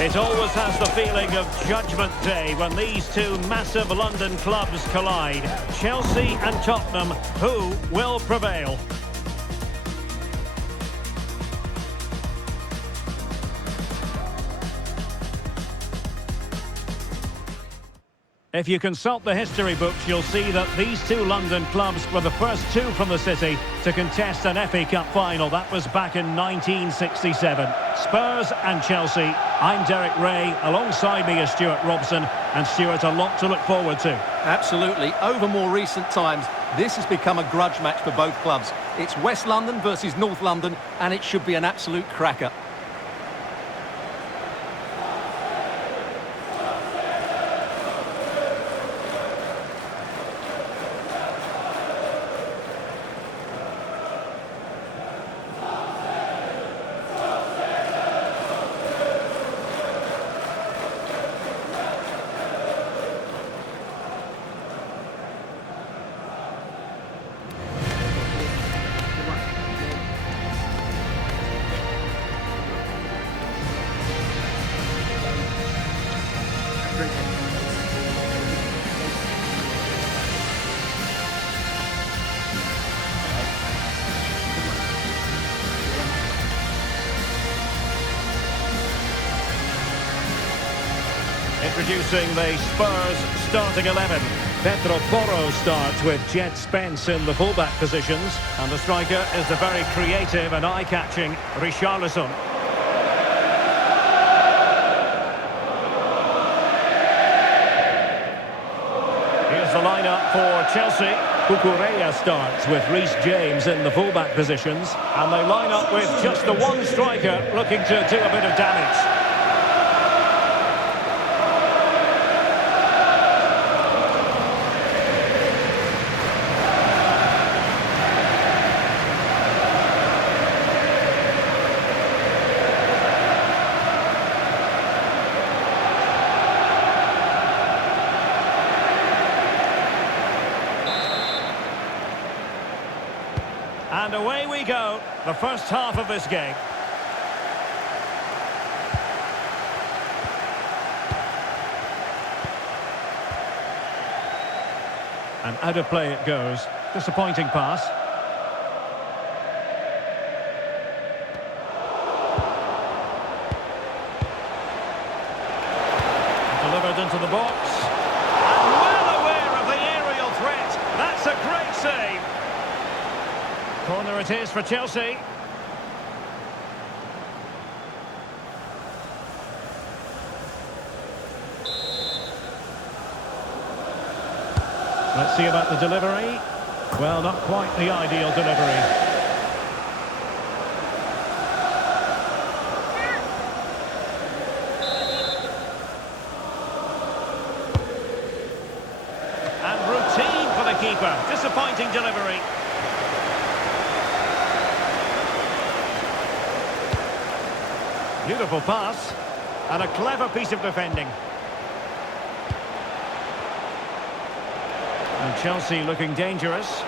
It always has the feeling of Judgment Day when these two massive London clubs collide. Chelsea and Tottenham, who will prevail? If you consult the history books, you'll see that these two London clubs were the first two from the city to contest an FA Cup final. That was back in 1967. Spurs and Chelsea. I'm Derek Ray. Alongside me is Stuart Robson. And Stuart, a lot to look forward to. Absolutely. Over more recent times, this has become a grudge match for both clubs. It's West London versus North London, and it should be an absolute cracker. Introducing the Spurs starting 11. Pedro Porro starts with Jet Spence in the fullback positions. And the striker is the very creative and eye-catching Richarlison. Here's the lineup for Chelsea. Cucurella starts with Reece James in the fullback positions. And they line up with just the one striker looking to do a bit of damage. And away we go, the first half of this game. And out of play it goes. Disappointing pass. Delivered into the box. And well aware of the aerial threat. That's a great save. Corner it is for Chelsea. Let's see about the delivery. Well, not quite the ideal delivery. And routine for the keeper. Disappointing delivery. Beautiful pass, and a clever piece of defending. And Chelsea looking dangerous.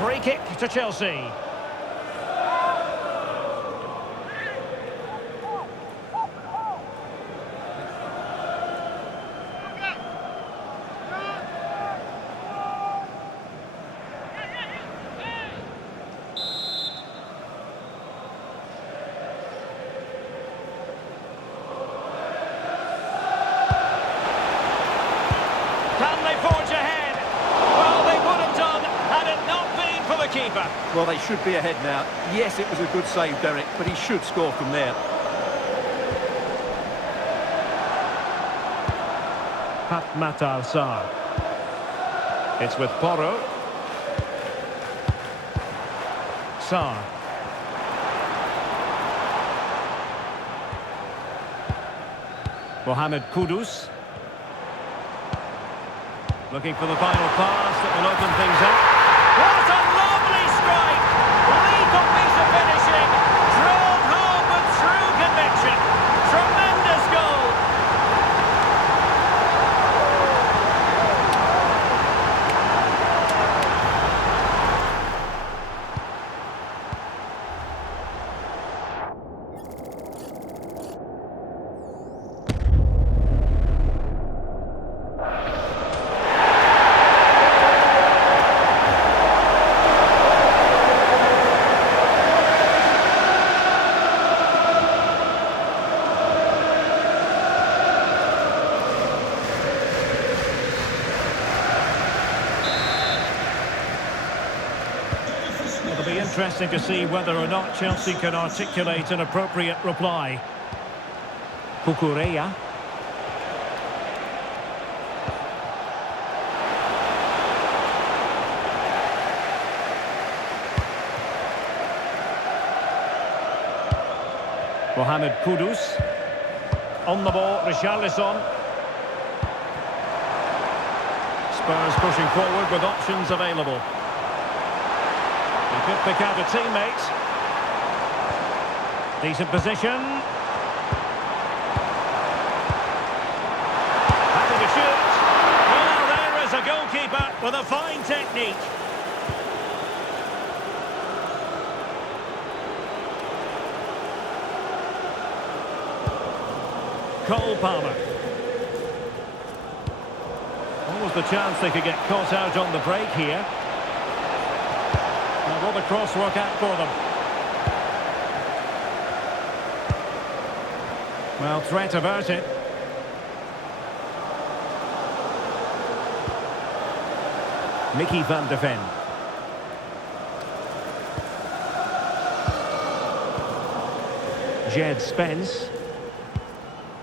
Free kick to Chelsea. Can they forge ahead? Well, they would have done had it not been for the keeper. Well, they should be ahead now. Yes, it was a good save, Derek, but he should score from there. Pat Matar Sarr. It's with Porro. Sarr. Mohamed Kudus. Looking for the final pass that will open things up. What a lovely strike! Lethal piece of finishing. Drilled home with true conviction. Tremendous goal. interesting to see whether or not Chelsea can articulate an appropriate reply. Cucurella. Mohamed Kudus. On the ball, Richarlison. Spurs pushing forward with options available. He could pick out a teammate. Decent position. Happy to shoot. Well, there is a goalkeeper with a fine technique. Cole Palmer. Almost the chance they could get caught out on the break here. Now will the cross work out for them? Well, threat averted. Mickey van de Ven. Jed Spence.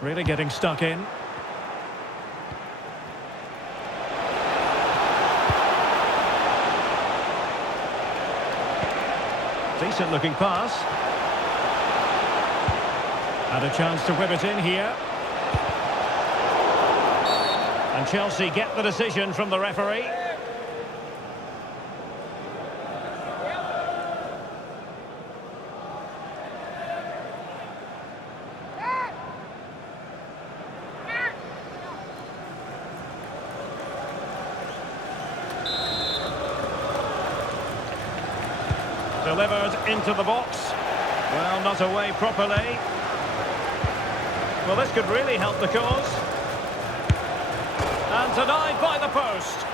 Really getting stuck in. Decent looking pass. And a chance to whip it in here. And Chelsea get the decision from the referee. Delivered into the box. Well, not away properly. Well, this could really help the cause. And denied by the post.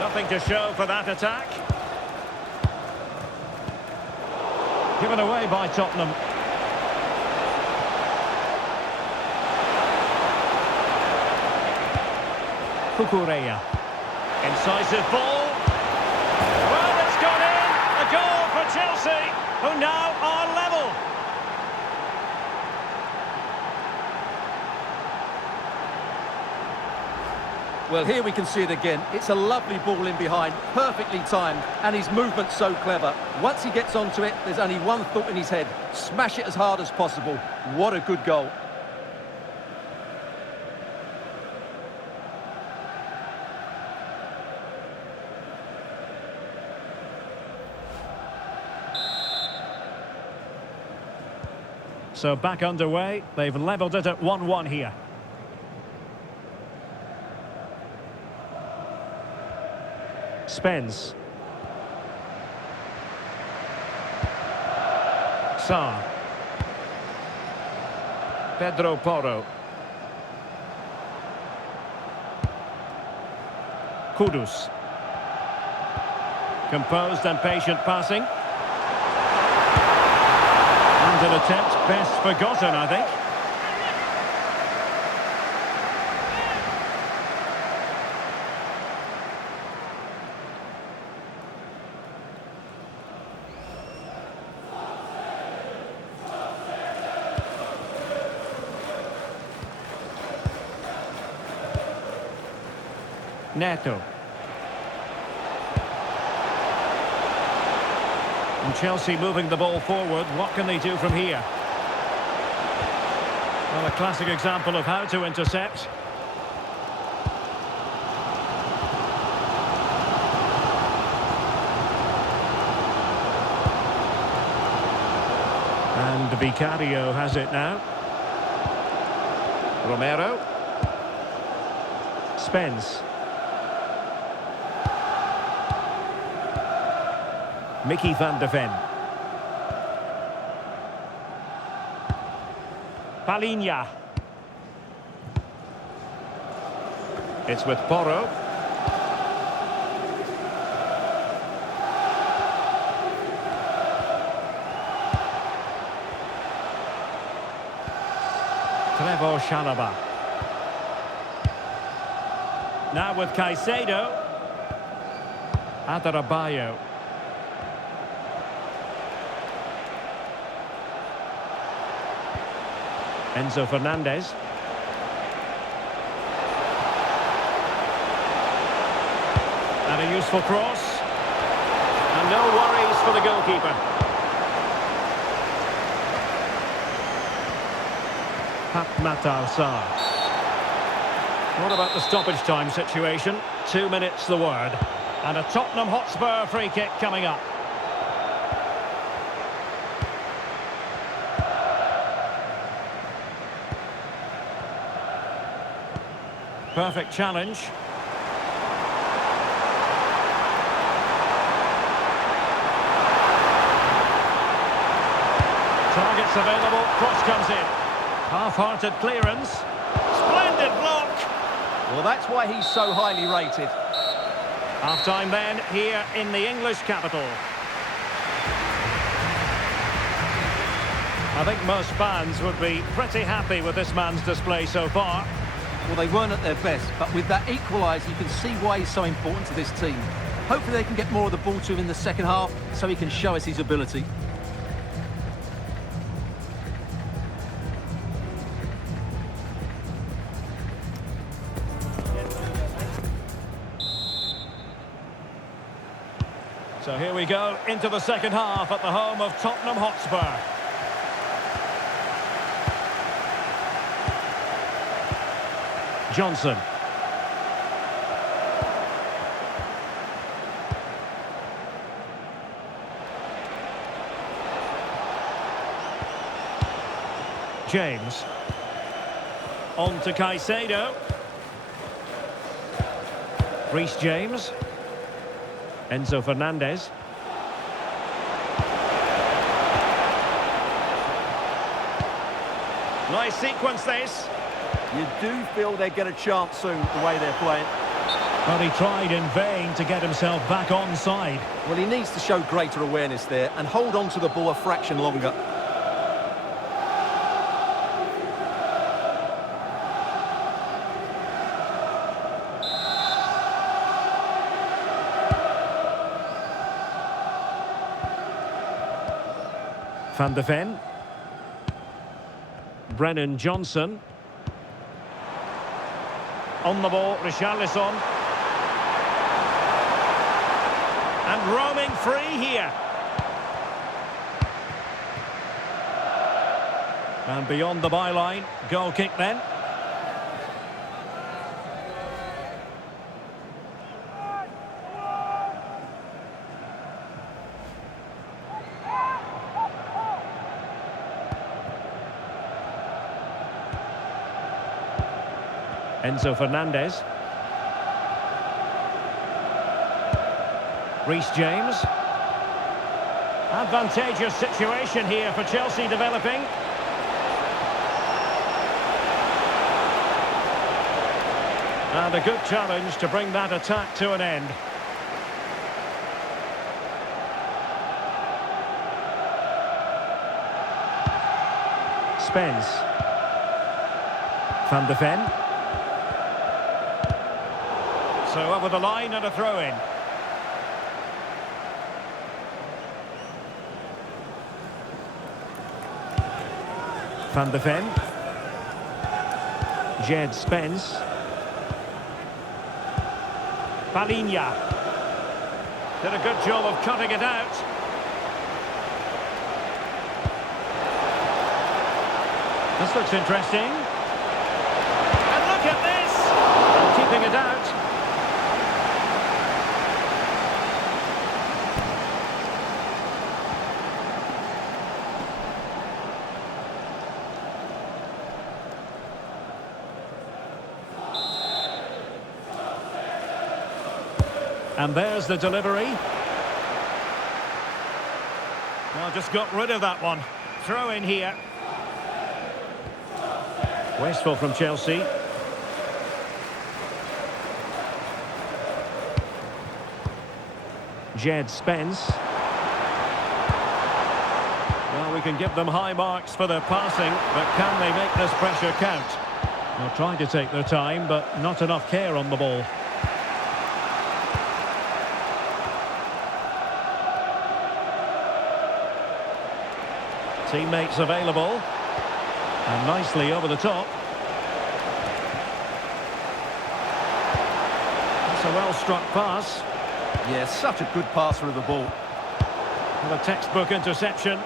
Nothing to show for that attack. Given away by Tottenham. Cucurella. Incisive ball. Well, it's gone in. A goal for Chelsea, who now are level. Well, here we can see it again. It's a lovely ball in behind, perfectly timed, and his movement's so clever. Once he gets onto it, there's only one thought in his head: smash it as hard as possible. What a good goal. So back underway. They've levelled it at 1-1 here. Spence. Sarr. Pedro Porro. Kudus. Composed and patient passing. And an attempt best forgotten, I think. Neto. And Chelsea moving the ball forward. What can they do from here? Well, a classic example of how to intercept. And Vicario has it now. Romero. Spence. Mickey van de Ven. Palinha. It's with Porro. Trevor Chalobah. Now with Caicedo. Adarabioyo. Enzo Fernandez. And a useful cross. And no worries for the goalkeeper. Matar Sarr. What about the stoppage time situation? 2 minutes the word. And a Tottenham Hotspur free kick coming up. Perfect challenge. Targets available, cross comes in. Half-hearted clearance. Splendid block. Well, that's why he's so highly rated. Half-time then, here in the English capital. I think most fans would be pretty happy with this man's display so far. Well, they weren't at their best, but with that equaliser, you can see why he's so important to this team. Hopefully they can get more of the ball to him in the second half, so he can show us his ability. So here we go into the second half at the home of Tottenham Hotspur. Johnson. James. On to Caicedo. Reece James. Enzo Fernandez. Nice sequence this. You do feel they get a chance soon, the way they're playing. Well, he tried in vain to get himself back onside. Well, he needs to show greater awareness there and hold on to the ball a fraction longer. Van de Ven. Brennan Johnson. On the ball, Richarlison. And roaming free here. And beyond the byline, goal kick then. Enzo Fernandez. Reece James. Advantageous situation here for Chelsea developing. And a good challenge to bring that attack to an end. Spence. Van de Ven. So over the line and a throw-in. Van de Ven. Jed Spence. Palinha. Did a good job of cutting it out. This looks interesting. And look at this! And keeping it out. And there's the delivery. Well, just got rid of that one. Throw in here. Wasteful from Chelsea. Jed Spence. Well, we can give them high marks for their passing, but can they make this pressure count? They're trying to take their time, but not enough care on the ball. Teammates available. And nicely over the top. That's a well-struck pass. Yeah, such a good passer of the ball. And a textbook interception.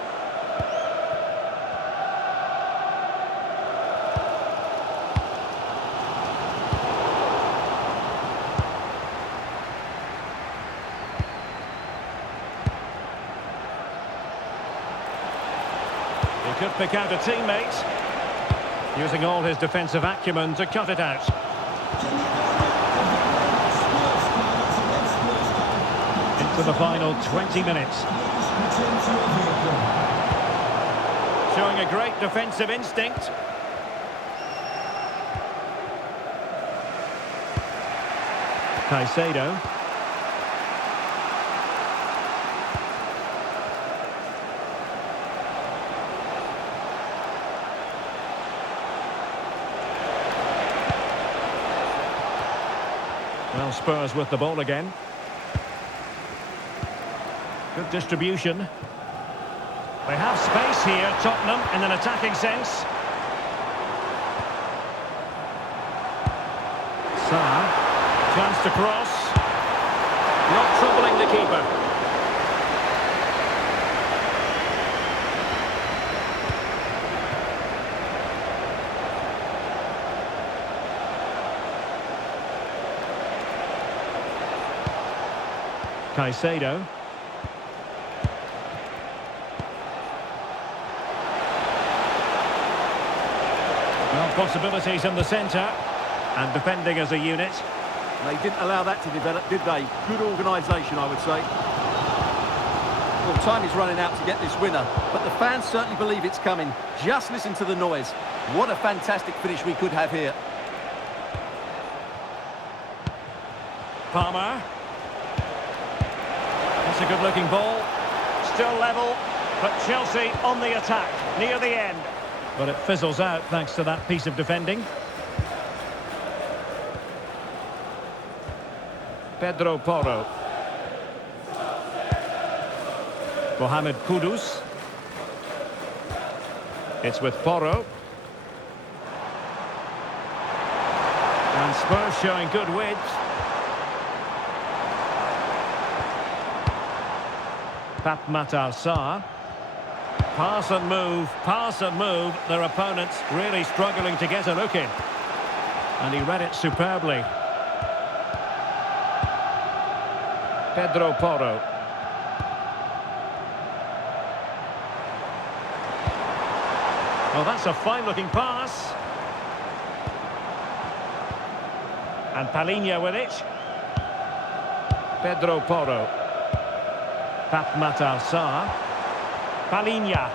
He could pick out a teammate, using all his defensive acumen to cut it out. Into the final 20 minutes. Showing a great defensive instinct. Caicedo. Well, Spurs with the ball again. Good distribution. They have space here, Tottenham, in an attacking sense. Sarr. Chance to cross. Not troubling the keeper. Caicedo. Well, possibilities in the centre. And defending as a unit. They didn't allow that to develop, did they? Good organisation, I would say. Well, time is running out to get this winner, but the fans certainly believe it's coming. Just listen to the noise. What a fantastic finish we could have here. Palmer. That's a good-looking ball. Still level, but Chelsea on the attack, near the end. But it fizzles out thanks to that piece of defending. Pedro Porro. Mohamed Kudus. It's with Porro. And Spurs showing good width. Matar Sarr. Pass and move, pass and move. Their opponents really struggling to get a look in. And he read it superbly. Pedro Porro. Well, that's a fine-looking pass. And Palinha with it. Pedro Porro. Matar Sarr. Palinha.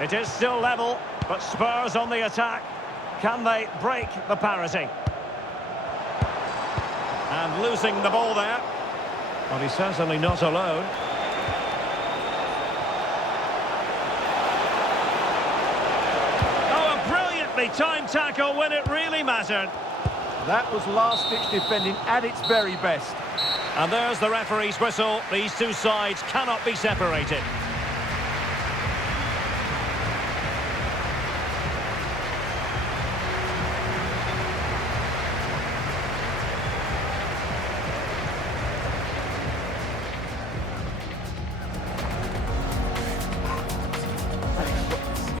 It is still level, but Spurs on the attack. Can they break the parity? And losing the ball there. Well, he's certainly not alone. Oh, a brilliantly timed tackle when it really mattered. That was last-ditch defending at its very best. And there's the referee's whistle. These two sides cannot be separated.